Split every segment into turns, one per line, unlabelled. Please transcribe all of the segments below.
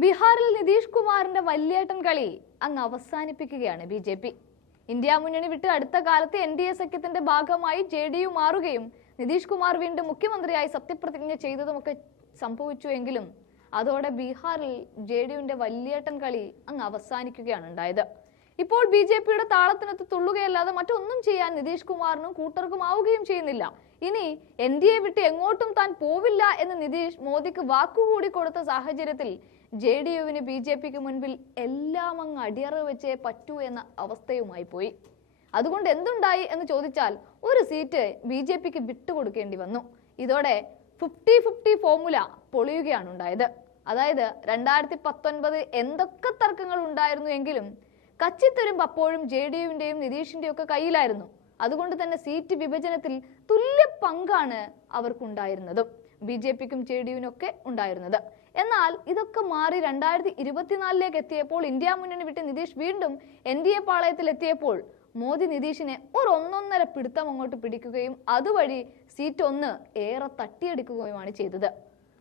ബീഹാറിൽ നിതീഷ് കുമാറിന്റെ വല്യേട്ടൻ കളി അങ്ങ് അവസാനിപ്പിക്കുകയാണ് ബി ജെ പി. ഇന്ത്യ മുന്നണി വിട്ട് അടുത്ത കാലത്ത് എൻ ഡി എ സഖ്യത്തിന്റെ ഭാഗമായി ജെ ഡി യു മാറുകയും നിതീഷ് കുമാർ വീണ്ടും മുഖ്യമന്ത്രിയായി സത്യപ്രതിജ്ഞ ചെയ്തതുമൊക്കെ സംഭവിച്ചു എങ്കിലും അതോടെ ബീഹാറിൽ ജെ ഡി യുവിന്റെ വല്യേട്ടൻ കളി അങ്ങ് അവസാനിക്കുകയാണ് ഉണ്ടായത്. ഇപ്പോൾ ബി ജെ പിയുടെ താളത്തിനൊത്ത് തുള്ളുകയല്ലാതെ മറ്റൊന്നും ചെയ്യാൻ നിതീഷ് കുമാറിനും കൂട്ടർക്കും ആവുകയും ചെയ്യുന്നില്ല. ഇനി എൻ ഡി എ വിട്ട് എങ്ങോട്ടും താൻ പോവില്ല എന്ന് നിതീഷ് മോദിക്ക് വാക്കുകൂടി കൊടുത്ത സാഹചര്യത്തിൽ ജെ ഡി യുവിന് ബി ജെ പിക്ക് മുൻപിൽ എല്ലാം അങ്ങ് അടിയറ വെച്ചേ പറ്റൂ എന്ന അവസ്ഥയുമായി പോയി. അതുകൊണ്ട് എന്തുണ്ടായി എന്ന് ചോദിച്ചാൽ ഒരു സീറ്റ് ബി ജെ പിക്ക് വിട്ടുകൊടുക്കേണ്ടി വന്നു. ഇതോടെ ഫിഫ്റ്റി ഫിഫ്റ്റി ഫോർമുല പൊളിയുകയാണ് ഉണ്ടായത്. അതായത് രണ്ടായിരത്തി പത്തൊൻപത് എന്തൊക്കെ തർക്കങ്ങൾ ഉണ്ടായിരുന്നു എങ്കിലും കച്ചിത്തുരുമ്പ് അപ്പോഴും ജെ ഡി യുവിന്റെയും നിതീഷിന്റെയും ഒക്കെ കയ്യിലായിരുന്നു. അതുകൊണ്ട് തന്നെ സീറ്റ് വിഭജനത്തിൽ തുല്യ പങ്കാണ് അവർക്കുണ്ടായിരുന്നതും. ബി ജെ പിക്കും ജെ ഡി യുവിനൊക്കെ ഉണ്ടായിരുന്നത്. എന്നാൽ ഇതൊക്കെ മാറി രണ്ടായിരത്തി ഇരുപത്തിനാലിലേക്ക് എത്തിയപ്പോൾ ഇന്ത്യ മുന്നണി വിട്ട് നിതീഷ് വീണ്ടും എൻ ഡി എ പാളയത്തിൽ എത്തിയപ്പോൾ മോദി നിതീഷിനെ ഒരു ഒന്നൊന്നര പിടുത്തം അങ്ങോട്ട് പിടിക്കുകയും അതുവഴി സീറ്റ് ഒന്ന് ഏറെ തട്ടിയെടുക്കുകയുമാണ് ചെയ്തത്.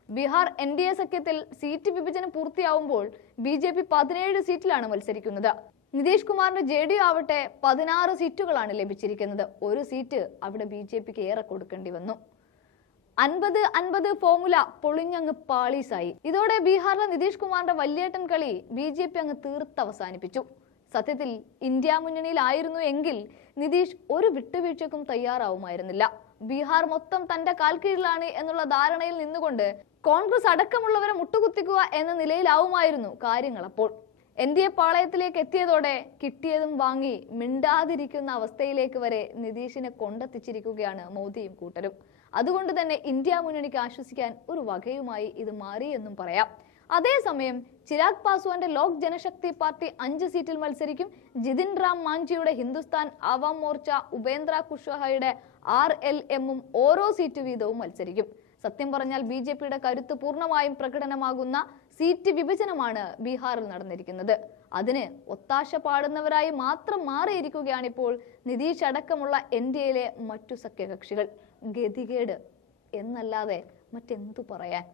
ബീഹാർ എൻ ഡി എ സഖ്യത്തിൽ സീറ്റ് വിഭജനം പൂർത്തിയാവുമ്പോൾ ബി ജെ പി പതിനേഴ് സീറ്റിലാണ് മത്സരിക്കുന്നത്. നിതീഷ് കുമാറിന്റെ ജെ ഡി യു ആവട്ടെ പതിനാറ് സീറ്റുകളാണ് ലഭിച്ചിരിക്കുന്നത്. ഒരു സീറ്റ് അവിടെ ബി ജെ പിക്ക് ഏറെ കൊടുക്കേണ്ടി വന്നു. അൻപത് അൻപത് ഫോമുല പൊളിഞ്ഞങ്ങ് പാളീസായി. ഇതോടെ ബീഹാറിലെ നിതീഷ് കുമാറിന്റെ വല്യേട്ടൻ കളി ബി ജെ പി അങ്ങ് തീർത്തവസാനിപ്പിച്ചു. സത്യത്തിൽ ഇന്ത്യ മുന്നണിയിലായിരുന്നു എങ്കിൽ നിതീഷ് ഒരു വിട്ടുവീഴ്ചക്കും തയ്യാറാവുമായിരുന്നില്ല. ബീഹാർ മൊത്തം തന്റെ കാൽ കീഴിലാണ് എന്നുള്ള ധാരണയിൽ നിന്നുകൊണ്ട് കോൺഗ്രസ് അടക്കമുള്ളവരെ മുട്ടുകുത്തിക്കുക എന്ന നിലയിലാവുമായിരുന്നു കാര്യങ്ങൾ അപ്പോൾ എൻ ഡി എ പാളയത്തിലേക്ക് എത്തിയതോടെ കിട്ടിയതും വാങ്ങി മിണ്ടാതിരിക്കുന്ന അവസ്ഥയിലേക്ക് വരെ നിതീഷിനെ കൊണ്ടെത്തിച്ചിരിക്കുകയാണ് മോദിയും കൂട്ടരും. അതുകൊണ്ട് തന്നെ ഇന്ത്യ മുന്നണിക്ക് ആശ്വസിക്കാൻ ഒരു വകയുമായി ഇത് മാറി എന്നും പറയാം. അതേസമയം ചിരാഗ് പാസ്വാന്റെ ലോക് ജനശക്തി പാർട്ടി അഞ്ച് സീറ്റിൽ മത്സരിക്കും. ജിതിൻ റാം മാഞ്ചിയുടെ ഹിന്ദുസ്ഥാൻ ആവാം മോർച്ച ഉപേന്ദ്ര കുഷ്വാഹയുടെ ആർ എൽ എമ്മും ഓരോ സീറ്റ് വീതവും മത്സരിക്കും. സത്യം പറഞ്ഞാൽ ബി ജെ പിയുടെ കരുത്ത് പൂർണമായും പ്രകടനമാകുന്ന സീറ്റ് വിഭജനമാണ് ബീഹാറിൽ നടന്നിരിക്കുന്നത്. അതിന് ഒത്താശ പാടുന്നവരായി മാത്രം മാറിയിരിക്കുകയാണ് ഇപ്പോൾ നിതീഷ് അടക്കമുള്ള എൻ ഡി എയിലെ മറ്റു സഖ്യകക്ഷികൾ. ഗതികേട് എന്നല്ലാതെ മറ്റെന്തു പറയാൻ?